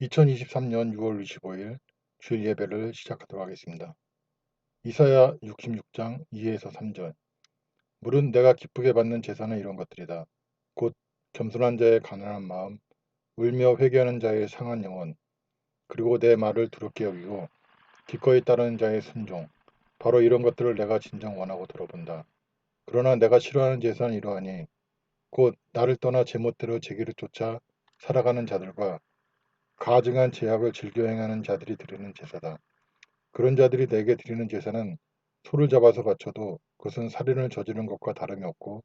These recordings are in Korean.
2023년 6월 25일 주일 예배를 시작하도록 하겠습니다. 이사야 66장 2에서 3절. 물은 내가 기쁘게 받는 제사는 이런 것들이다. 곧 겸손한 자의 가난한 마음, 울며 회개하는 자의 상한 영혼, 그리고 내 말을 두렵게 여기고 기꺼이 따르는 자의 순종. 바로 이런 것들을 내가 진정 원하고 들어본다. 그러나 내가 싫어하는 제사는 이러하니 곧 나를 떠나 제멋대로 제 길을 쫓아 살아가는 자들과 가증한 제약을 즐겨 행하는 자들이 드리는 제사다. 그런 자들이 내게 드리는 제사는 소를 잡아서 바쳐도 그것은 살인을 저지른 것과 다름이 없고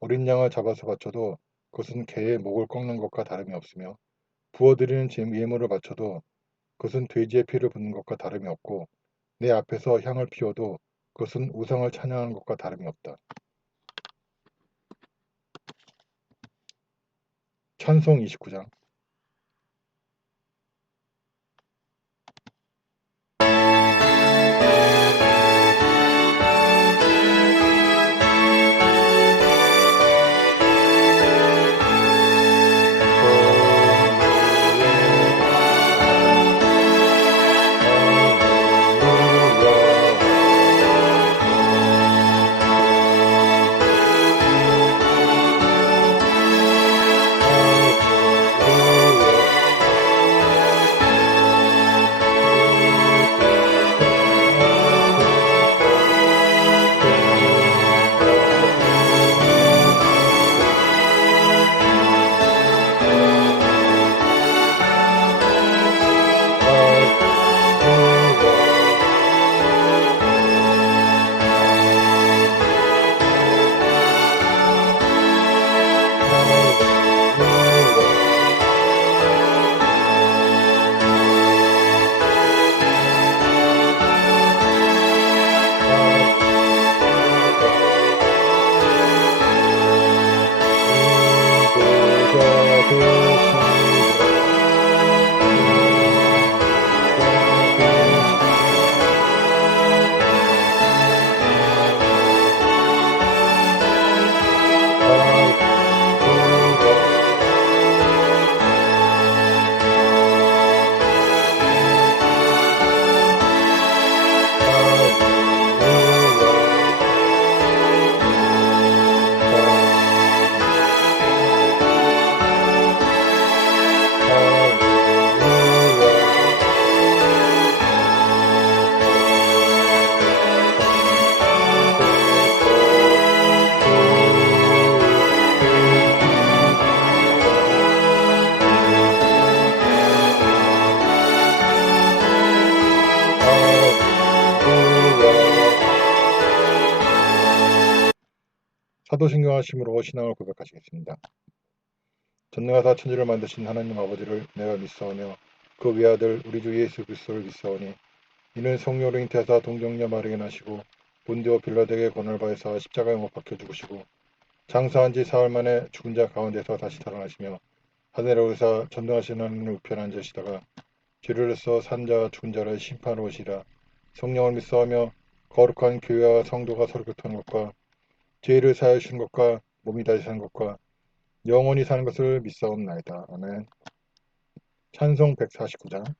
어린 양을 잡아서 바쳐도 그것은 개의 목을 꺾는 것과 다름이 없으며 부어드리는 예물을 바쳐도 그것은 돼지의 피를 붓는 것과 다름이 없고 내 앞에서 향을 피워도 그것은 우상을 찬양하는 것과 다름이 없다. 찬송 29장. 사도신경하심으로 신앙을 고백하시겠습니다. 전능하사 천지를 만드신 하나님 아버지를 내가 믿사오며 그 외아들 우리 주 예수 그리스도를 믿사오니 이는 성령으로 잉태하사 동정녀 마리에 나시고 본디오 빌라덱의 권을 받으사 십자가에 못 박혀 죽으시고 장사한 지 사흘 만에 죽은 자 가운데서 다시 살아나시며 하늘에 오르사 전능하신 하나님을 우편에 앉으시다가 죄를 써 산 자와 죽은 자를 심판하러 오시라. 성령을 믿사오며 거룩한 교회와 성도가 서로 교통하는 것과 죄를 사하여 주시는 것과 몸이 다시 사는 것과 영원히 사는 것을 믿사옵나이다. 아멘. 찬송 149장.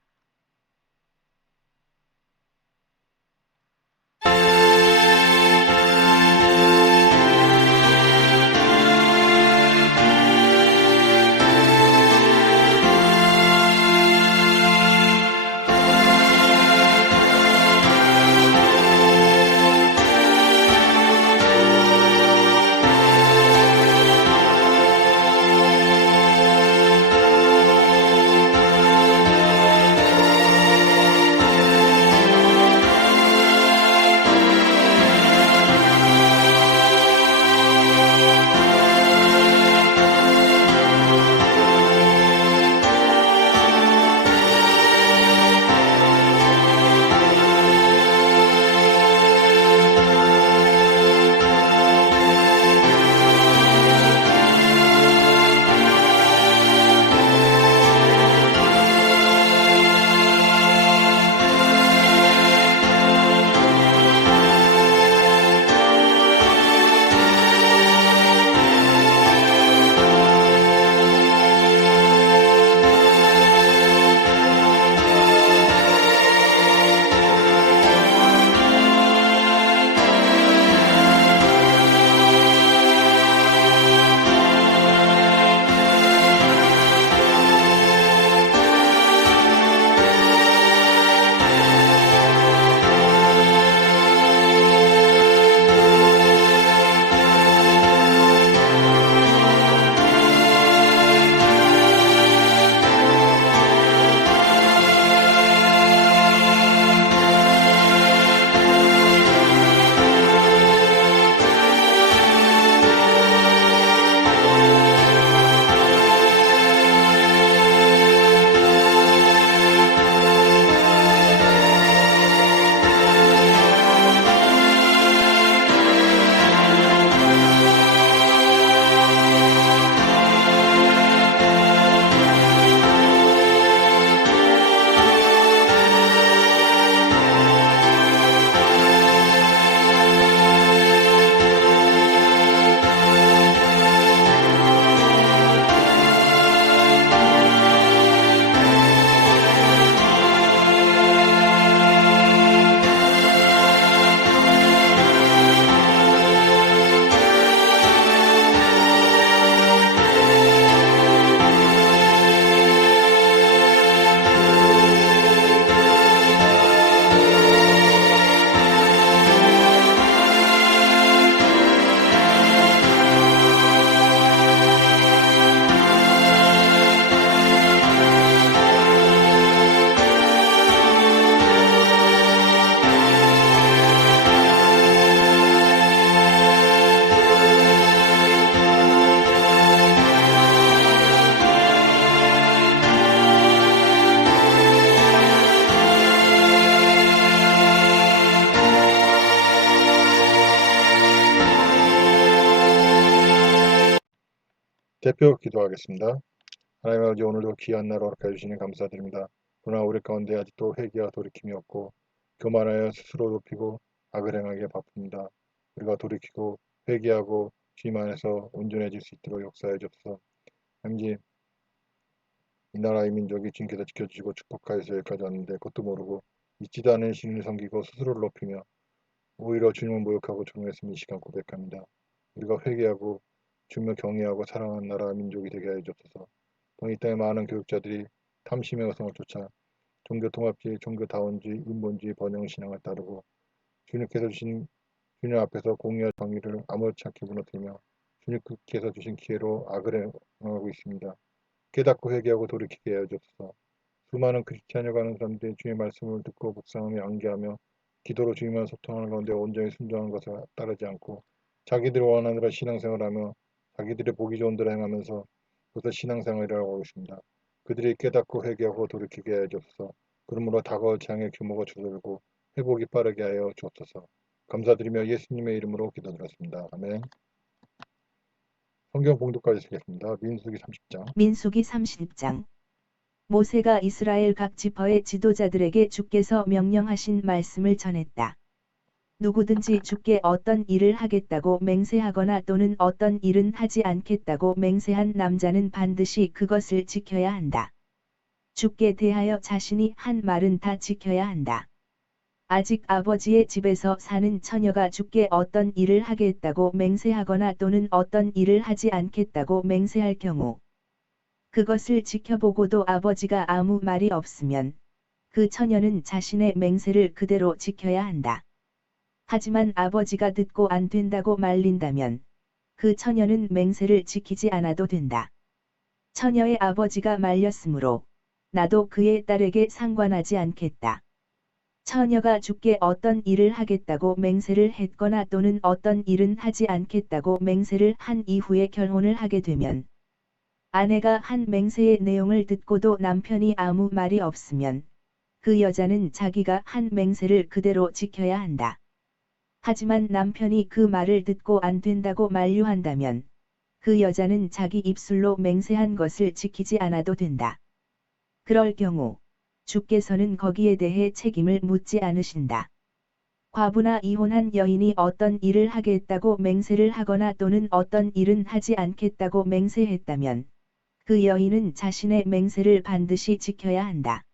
대표 기도하겠습니다. 하나님 아버지, 오늘도 귀한 날 허락해 주시니 감사드립니다. 그러나 우리 가운데 아직도 회개와 돌이킴이 없고 교만하여 스스로 높이고 악을 행하기에 바쁩니다. 우리가 돌이키고 회개하고 주님 안에서 온전해질 수 있도록 역사해 주옵소서. 하나님, 이 나라 이 민족이 주님께서 지켜주시고 축복하여서 여기까지 왔는데 그것도 모르고 있지도 않은 신을 섬기고 스스로를 높이며 오히려 주님을 모욕하고 종했음이 이 시간 고백합니다. 우리가 회개하고 주님을 경외하고 사랑하는 나라 민족이 되게 하여 주옵소서. 또 이 땅의 많은 교육자들이 탐심의 여성을 쫓아 종교 통합주의, 종교다원주의, 인본주의, 번영신앙을 따르고 주님께서 주신 주님 앞에서 공의와 정의를 아무렇지 않게 무너뜨리며 주님께서 주신 기회로 악을 행하고 있습니다. 깨닫고 회개하고 돌이키게 하여 주옵소서. 수많은 크리스찬을 가는 사람들이 주의 말씀을 듣고 묵상하며 암기하며 기도로 주님과 소통하는 가운데 온전히 순종하는 것을 따르지 않고 자기들이 원하는 대로 신앙생활하며 자기들의 보기 좋은 대로 행하면서 그것을 신앙생활이라고 하고 있습니다. 그들이 깨닫고 회개하고 돌이키게 하여 주옵소서. 그러므로 다가올 재앙의 규모가 줄어들고 회복이 빠르게 하여 주옵소서. 감사드리며 예수님의 이름으로 기도드렸습니다. 아멘. 성경 봉독까지 쓰겠습니다. 민수기 30장. 모세가 이스라엘 각 지파의 지도자들에게 주께서 명령하신 말씀을 전했다. 누구든지 주께 어떤 일을 하겠다고 맹세하거나 또는 어떤 일은 하지 않겠다고 맹세한 남자는 반드시 그것을 지켜야 한다. 주께 대하여 자신이 한 말은 다 지켜야 한다. 아직 아버지의 집에서 사는 처녀가 주께 어떤 일을 하겠다고 맹세하거나 또는 어떤 일을 하지 않겠다고 맹세할 경우 그것을 지켜보고도 아버지가 아무 말이 없으면 그 처녀는 자신의 맹세를 그대로 지켜야 한다. 하지만 아버지가 듣고 안 된다고 말린다면 그 처녀는 맹세를 지키지 않아도 된다. 처녀의 아버지가 말렸으므로 나도 그의 딸에게 상관하지 않겠다. 처녀가 주께 어떤 일을 하겠다고 맹세를 했거나 또는 어떤 일은 하지 않겠다고 맹세를 한 이후에 결혼을 하게 되면 아내가 한 맹세의 내용을 듣고도 남편이 아무 말이 없으면 그 여자는 자기가 한 맹세를 그대로 지켜야 한다. 하지만 남편이 그 말을 듣고 안 된다고 만류한다면 그 여자는 자기 입술로 맹세한 것을 지키지 않아도 된다. 그럴 경우 주께서는 거기에 대해 책임을 묻지 않으신다. 과부나 이혼한 여인이 어떤 일을 하겠다고 맹세를 하거나 또는 어떤 일은 하지 않겠다고 맹세했다면 그 여인은 자신의 맹세를 반드시 지켜야 한다.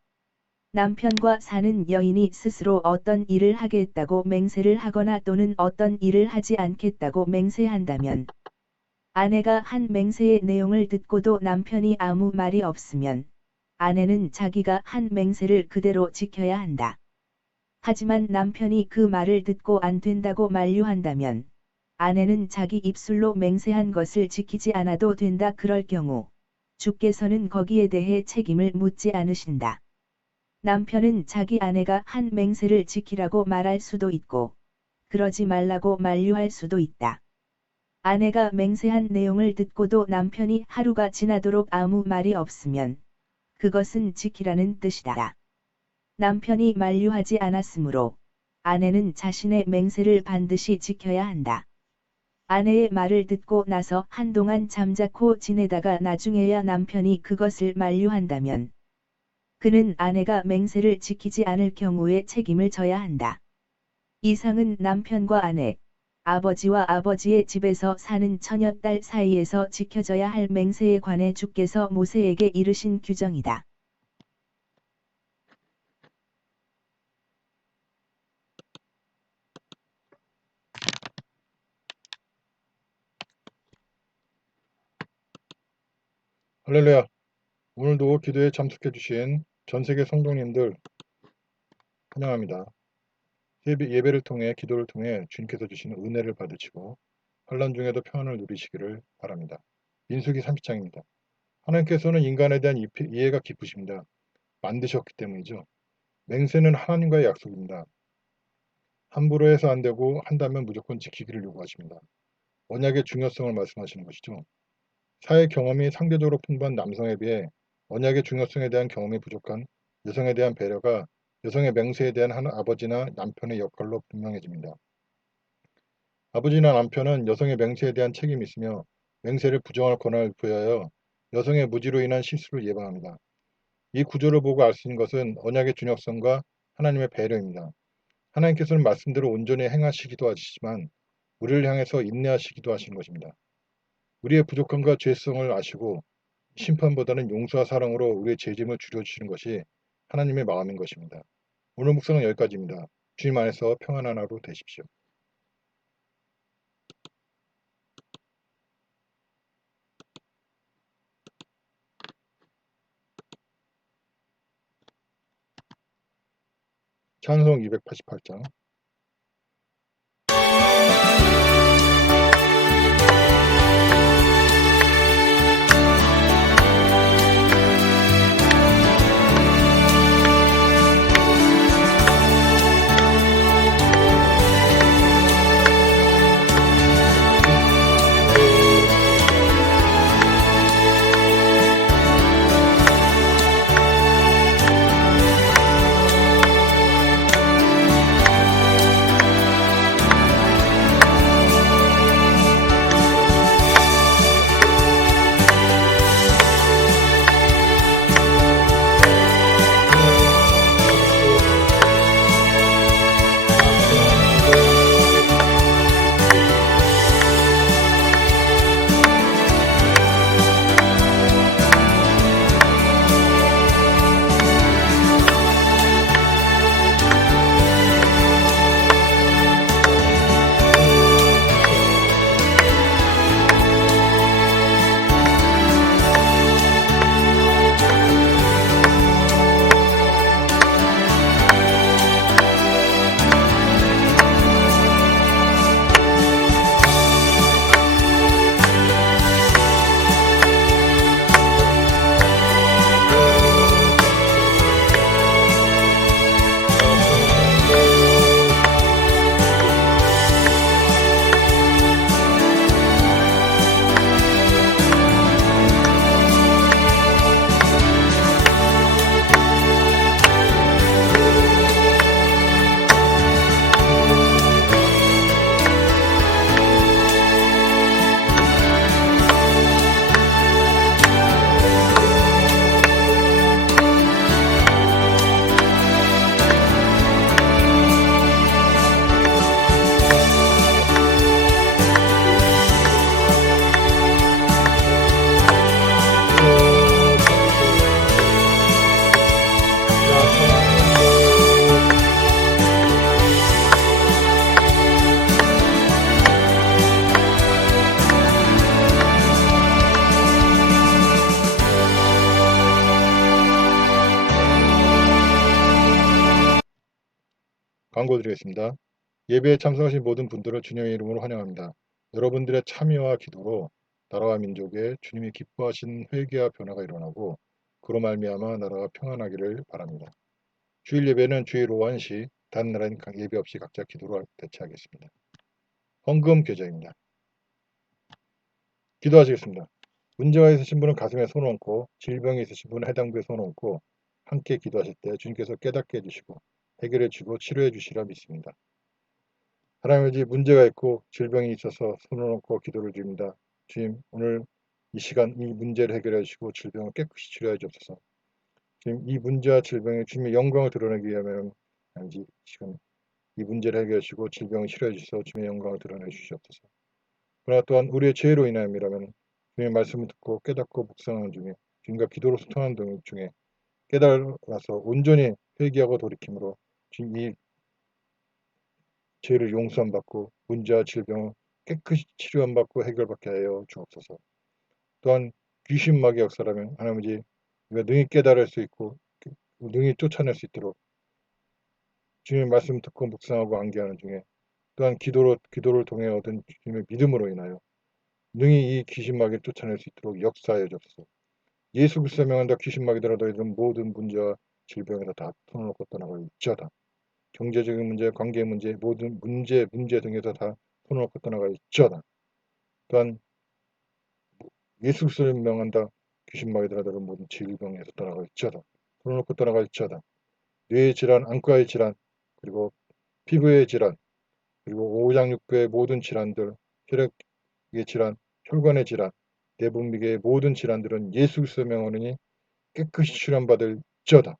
남편과 사는 여인이 스스로 어떤 일을 하겠다고 맹세를 하거나 또는 어떤 일을 하지 않겠다고 맹세한다면 아내가 한 맹세의 내용을 듣고도 남편이 아무 말이 없으면 아내는 자기가 한 맹세를 그대로 지켜야 한다. 하지만 남편이 그 말을 듣고 안 된다고 만류한다면 아내는 자기 입술로 맹세한 것을 지키지 않아도 된다. 그럴 경우 주께서는 거기에 대해 책임을 묻지 않으신다. 남편은 자기 아내가 한 맹세를 지키라고 말할 수도 있고 그러지 말라고 만류할 수도 있다. 아내가 맹세한 내용을 듣고도 남편이 하루가 지나도록 아무 말이 없으면 그것은 지키라는 뜻이다. 남편이 만류하지 않았으므로 아내는 자신의 맹세를 반드시 지켜야 한다. 아내의 말을 듣고 나서 한동안 잠자코 지내다가 나중에야 남편이 그것을 만류한다면 그는 아내가 맹세를 지키지 않을 경우에 책임을 져야 한다. 이상은 남편과 아내, 아버지와 아버지의 집에서 사는 처녀딸 사이에서 지켜져야 할 맹세에 관해 주께서 모세에게 이르신 규정이다. 할렐루야. 오늘도 기도에 참석해 주신 전세계 성도님들 환영합니다. 예배를 통해 기도를 통해 주님께서 주시는 은혜를 받으시고 환난 중에도 평안을 누리시기를 바랍니다. 민수기 30장입니다. 하나님께서는 인간에 대한 이해가 깊으십니다. 만드셨기 때문이죠. 맹세는 하나님과의 약속입니다. 함부로 해서 안 되고 한다면 무조건 지키기를 요구하십니다. 언약의 중요성을 말씀하시는 것이죠. 사회 경험이 상대적으로 풍부한 남성에 비해 언약의 중요성에 대한 경험이 부족한 여성에 대한 배려가 여성의 맹세에 대한 한 아버지나 남편의 역할로 분명해집니다. 아버지나 남편은 여성의 맹세에 대한 책임이 있으며 맹세를 부정할 권한을 부여하여 여성의 무지로 인한 실수를 예방합니다. 이 구조를 보고 알 수 있는 것은 언약의 준혁성과 하나님의 배려입니다. 하나님께서는 말씀대로 온전히 행하시기도 하시지만 우리를 향해서 인내하시기도 하시는 것입니다. 우리의 부족함과 죄성을 아시고 심판보다는 용서와 사랑으로 우리의 죄짐을 줄여주시는 것이 하나님의 마음인 것입니다. 오늘 묵상은 여기까지입니다. 주님 안에서 평안한 하루 되십시오. 찬송 288장. 광고 드리겠습니다. 예배에 참석하신 모든 분들을 주님의 이름으로 환영합니다. 여러분들의 참여와 기도로 나라와 민족에 주님이 기뻐하신 회개와 변화가 일어나고 그로 말미암아 나라가 평안하기를 바랍니다. 주일 예배는 주일 오후 1시, 다른 날은 예배 없이 각자 기도로 대체하겠습니다. 헌금 교제입니다. 기도하시겠습니다. 문제가 있으신 분은 가슴에 손을 얹고 질병이 있으신 분은 해당 부에 손을 얹고 함께 기도하실 때 주님께서 깨닫게 해주시고 해결해 주고 치료해 주시리라 믿습니다. 하나님 아버지, 문제가 있고 질병이 있어서 손을 얹고 기도를 드립니다. 주님, 오늘 이 시간 이 문제를 해결해 주시고 질병을 깨끗이 치료해 주옵소서. 주님, 이 문제와 질병에 주님의 영광을 드러내기 위하면 아버지, 이 시간 이 문제를 해결해 주시고 질병을 치료해 주셔서 주님의 영광을 드러내 주시옵소서. 그러나 또한 우리의 죄로 인하여라면 주님의 말씀을 듣고 깨닫고 묵상하는 중에 주님과 기도로 소통하는 중에 깨달아서 온전히 회개하고 돌이킴으로 주님 이 죄를 용서함 받고 문제와 질병을 깨끗이 치료함 받고 해결받게 하여 주옵소서. 또한 귀신 마귀 역사라면 하나님이 우리가 능히 깨달을 수 있고 능히 쫓아낼 수 있도록 주님의 말씀 듣고 묵상하고 암기하는 중에 또한 기도를 통해 얻은 주님의 믿음으로 인하여 능히 이 귀신 마귀를 쫓아낼 수 있도록 역사하여 주옵소서. 예수 그리스도의 명한다. 귀신 마귀들아 너희들은 모든 문제와 질병에서 다 손을 놓고 떠나고 있지어다. 경제적인 문제, 관계 문제, 모든 문제 등에서 다 손을 놓고 떠나가 있지어다. 또한 예수 그리스도를 명한다. 귀신 마귀들아 너희들은 모든 질병에서 떠나가 있지어다. 손을 놓고 떠나가 있지어다. 뇌의 질환, 안과의 질환, 그리고 피부의 질환, 그리고 오장육부의 모든 질환들, 혈액의 질환, 혈관의 질환, 내 분비계의 모든 질환들은 예수 그리스도 명하노니 깨끗이 치료받을 지어다.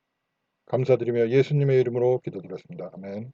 감사드리며 예수님의 이름으로 기도드렸습니다. 아멘.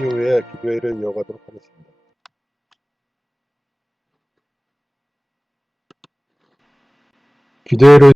잠시 후에 기도회를 이어가도록 하겠습니다. 기도회를